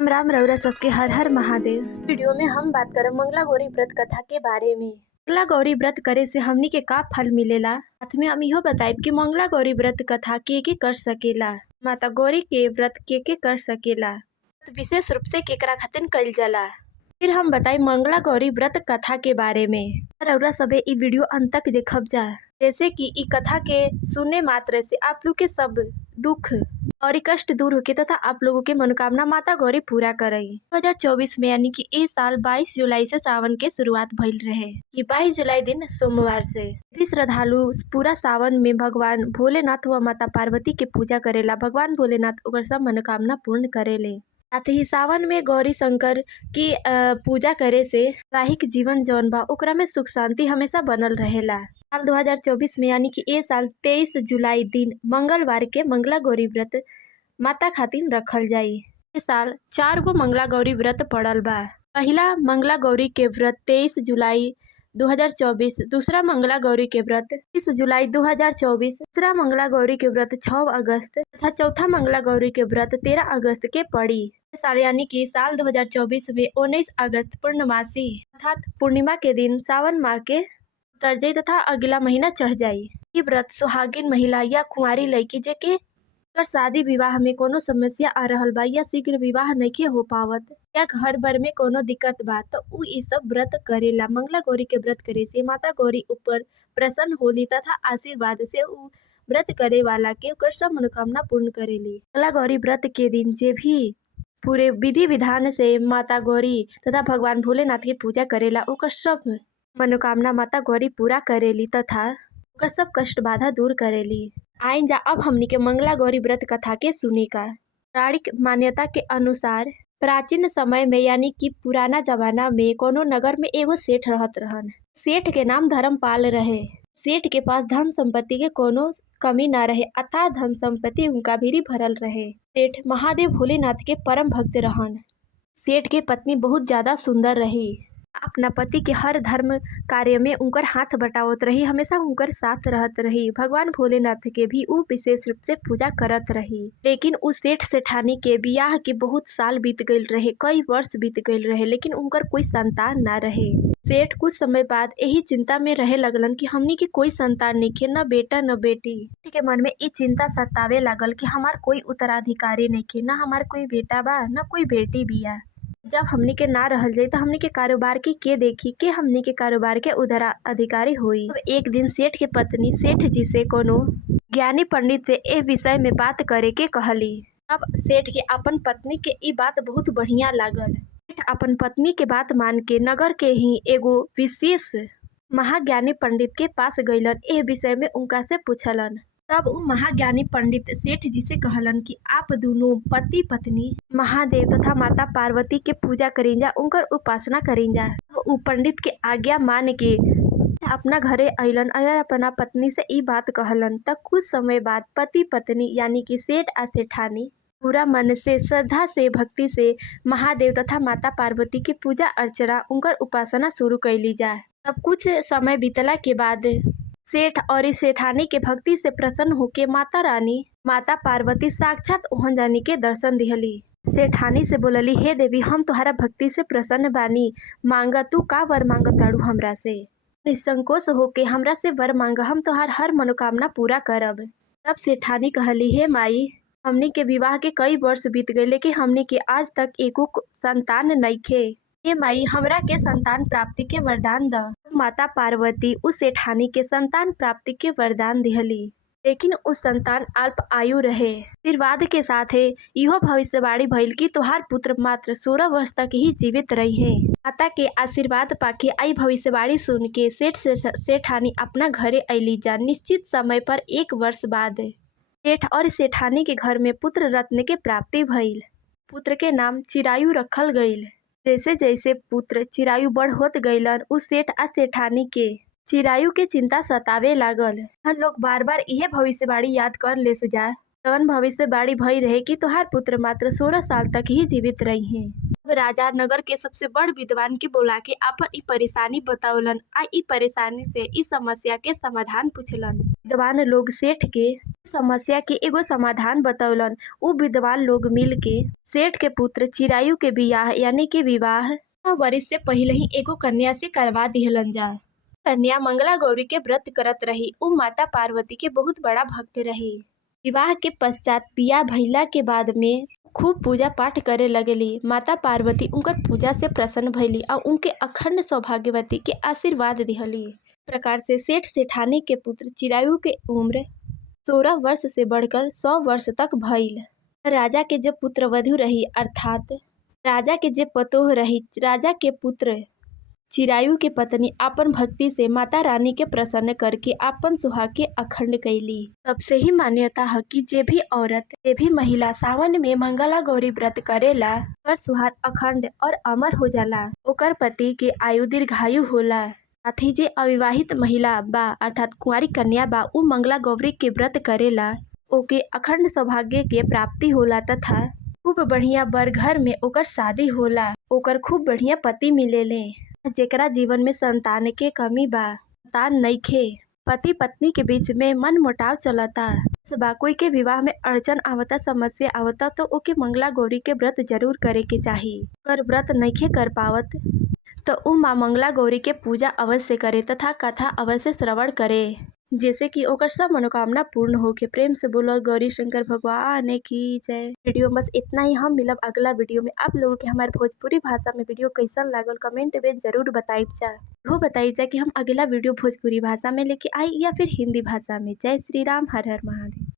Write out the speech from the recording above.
राम राम रउरा सबके हर हर महादेव। वीडियो में हम बात करब मंगला गौरी व्रत कथा के बारे में। मंगला गौरी व्रत करे से हमनी के का फल मिलेला। साथ में हम इहो बताइब कि मंगला गौरी व्रत कथा के कर सकेला, माता गौरी के व्रत के कर सकेला, विशेष रूप से केकरा खातिर कइल जाला। फिर हम बताई मंगला गौरी व्रत कथा के बारे में। रउरा सबे इ वीडियो अंत तक देखब जा, जैसे कि इ कथा के सुनने मात्र से आप लोग के सब दुख और कष्ट दूर होके तथा आप लोगों के मनोकामना माता गौरी पूरा करई। 2024 में यानी कि इस साल 22 जुलाई से सावन के शुरुआत भइल रहे। कि 22 जुलाई दिन सोमवार से भी श्रद्धालु पूरा सावन में भगवान भोलेनाथ व माता पार्वती के पूजा करेला। भगवान भोलेनाथ ओकर सब मनोकामना पूर्ण करेले। साथ ही सावन में गौरी शंकर की पूजा करे से वैवाहिक जीवन जौन बा ओकरा में सुख शांति हमेशा बनल रहेला। साल 2024 में यानी कि ये साल 23 जुलाई दिन मंगलवार के मंगला गौरी व्रत माता खातिर रखल जाई। इस साल 4 गो मंगला गौरी व्रत पड़ल बा। पहला मंगला गौरी के व्रत 23 जुलाई 2024, दूसरा मंगला गौरी के व्रत 30 जुलाई 2024, तीसरा मंगला गौरी के व्रत 6 अगस्त तथा चौथा मंगला गौरी के व्रत 13 अगस्त के पड़ी। इस साल यानी कि साल 2024 में 19 अगस्त पूर्णमासी अर्थात पूर्णिमा के दिन सावन माह के उतर जाई तथा अगला महीना चढ़ जाई। ये व्रत सुहागिन महिला या कुंवारी लड़की जेके अगर शादी विवाह में कोनो समस्या आ रहल बा या शीघ्र विवाह नइखे हो पावत या घर भर में कोनो दिक्कत बा तो उ इ सब व्रत करेला। मंगला गौरी के व्रत करे से माता गौरी ऊपर प्रसन्न होली तथा आशीर्वाद से उ व्रत करे वाला के ओकर सब मनोकामना पूर्ण करेली। मंगला गौरी व्रत के दिन जे भी पूरे विधि विधान से माता गौरी तथा भगवान भोलेनाथ की पूजा करेला ओकर सब मनोकामना माता गौरी पूरा करेली तथा ओकर सब कष्ट बाधा दूर करेली। आइन जा अब हमनी के मंगला गौरी व्रत कथा के सुनी का। पौराणिक मान्यता के अनुसार प्राचीन समय में यानी कि पुराना जमाना में कोनो नगर में एगो सेठ रहत रहन। सेठ के नाम धर्मपाल रहे। सेठ के पास धन संपत्ति के कोनो कमी ना रहे, अथाह धन संपत्ति उनका भीरी भरल रहे। सेठ महादेव भोलेनाथ के परम भक्त रहन। सेठ के पत्नी बहुत ज्यादा सुंदर रही। अपना पति के हर धर्म कार्य में उनकर हाथ बटावत रही, हमेशा उनकर साथ रहत रही। भगवान भोलेनाथ के भी उ विशेष रूप से पूजा करत रही। लेकिन उ सेठ सेठानी के बियाह के बहुत साल बीत गईल रहे, कई वर्ष बीत गईल रहे, लेकिन उनकर कोई संतान ना रहे। सेठ कुछ समय बाद यही चिंता में रहे लगलन कि हमनी के कोई संतान नइखे, न बेटा न बेटी। के मन में इ चिंता सतावे लागल कि हमार कोई उत्तराधिकारी नइखे, न हमार कोई बेटा बा न कोई बेटी बिया। जब हमनी के ना रहल जाई तो हमनी के कारोबार के देखी, के हमनी के कारोबार के उत्तराधिकारी होई। अब एक दिन सेठ के पत्नी सेठ जी से कोनो ज्ञानी पंडित से ए विषय में बात करे के कहली। अब सेठ के अपन पत्नी के इ बात बहुत बढ़िया लागल। सेठ अपन पत्नी के बात मान के नगर के ही एगो विशेष महाज्ञानी पंडित के पास गईलन। ए विषय में उनका से पूछलन। तब उ महाज्ञानी पंडित सेठ जी से कहलन कि आप दोनों पति पत्नी महादेव तथा माता पार्वती के पूजा करींजा, उनकर उपासना करींजा। उ पंडित के आज्ञा मान के अपना घरे अइलन और अपना पत्नी से इ बात कहलन। तब कुछ समय बाद पति पत्नी यानी कि सेठ आ सेठानी पूरा मन से श्रद्धा से भक्ति से महादेव तथा माता पार्वती की पूजा अर्चना उनकर उपासना शुरू कैली जा। तब कुछ समय बीतला के बाद सेठ और इस सेठानी के भक्ति से प्रसन्न होके माता रानी माता पार्वती साक्षात ओहन जानी के दर्शन दिहली। सेठानी से बोलली, हे देवी हम तुम्हारा भक्ति से प्रसन्न बानी, मांगा तू का वर मांगताड़ू हमरा से। निसंकोच होके हमरा से वर मांगा, हम तोहार हर मनोकामना पूरा करब। तब सेठानी कहली, हे माई हमनी के विवाह के कई वर्ष बीत गए लेकिन हमनी के आज तक एको संतान नइखे। हे माई हमरा के संतान प्राप्ति के वरदान द। माता पार्वती उस सेठानी के संतान प्राप्ति के वरदान दिहली, लेकिन उस संतान अल्प आयु रहे। आशीर्वाद के साथे इहो भविष्यवाणी भइल कि तोहार पुत्र मात्र 16 वर्ष तक ही जीवित रही। माता के आशीर्वाद पाके आई भविष्यवाणी सुन के सेठानी अपना घरे अइली जा। निश्चित समय पर 1 वर्ष बाद सेठ और सेठानी के घर में पुत्र रत्न के प्राप्ति भइल। पुत्र के नाम चिरायु रखल गईल। जैसे जैसे पुत्र चिरायु बढ़ होत गईलन उस सेठ आ सेठानी के चिरायु के चिंता सतावे लागल। हम लोग बार बार यह भविष्यवाणी याद कर ले से जा जवन भविष्यवाणी भई रहे कि तोहार पुत्र मात्र 16 साल तक ही जीवित रही हैं। अब राजा नगर के सबसे बड़ विद्वान के बोला के अपन इ परेशानी बतावलन आ इ परेशानी से इस समस्या के समाधान पूछलन। विद्वान लोग सेठ के समस्या के एगो समाधान बतौलन। उ विद्वान लोग मिल के सेठ के पुत्र चिरायु के बियाह यानी कि विवाह 6 वर्ष से पहिले ही एगो कन्या से करवा दिहलन जा। कन्या मंगला गौरी के व्रत करत रही। उ माता पार्वती के बहुत बड़ा भक्त रही। विवाह के पश्चात बियाह भइला के बाद में खूब पूजा पाठ करे लगली। माता पार्वती उनकर पूजा से प्रसन्न भइली और उनके अखंड सौभाग्यवती के आशीर्वाद दिहली। इस प्रकार से सेठ सेठानी के पुत्र चिरायु के उम्र 16 वर्ष से बढ़कर 100 वर्ष तक भइल। राजा के जो पुत्र वधु रही अर्थात राजा के जे पतोह रही, राजा के पुत्र चिरायु के पत्नी आपन भक्ति से माता रानी के प्रसन्न करके आपन सुहाग के अखंड कैली। तब से ही मान्यता है कि जे भी औरत, जे भी महिला सावन में मंगला गौरी व्रत करेला, ओकर सुहाग अखंड और अमर हो जाला। ओकर पति के आयु दीर्घायु होला। साथ ही जे अविवाहित महिला बा अर्थात कुंवारी कन्या बा, उ मंगला गौरी के व्रत करेला, ओके अखंड सौभाग्य के प्राप्ति होला तथा खूब बढ़िया बर घर में ओकर शादी होला। ओकर खूब बढ़िया पति मिलेले। जेकरा जीवन में संतान के कमी बा, संतान नइखे, पति पत्नी के बीच में मन मुटाव चलता, बा कोई के विवाह में अड़चन आवता, समस्या आवता, तो ओके मंगला गौरी के व्रत जरूर करे के चाही। अगर व्रत नइखे कर पावत तो उ माँ मंगला गौरी के पूजा अवश्य करे तथा कथा अवश्य श्रवण करे, जैसे कि ओकर सब मनोकामना पूर्ण होके। प्रेम से बोलो गौरी शंकर भगवान की जय। वीडियो में बस इतना ही। हम मिलब अगला वीडियो में। आप लोगों के हमारे भोजपुरी भाषा में वीडियो कैसन लागल कमेंट में जरूर बताइब जा। वो बताइब जा कि हम अगला वीडियो भोजपुरी भाषा में लेके आई या फिर हिंदी भाषा में। जय श्री राम, हर हर महादेव।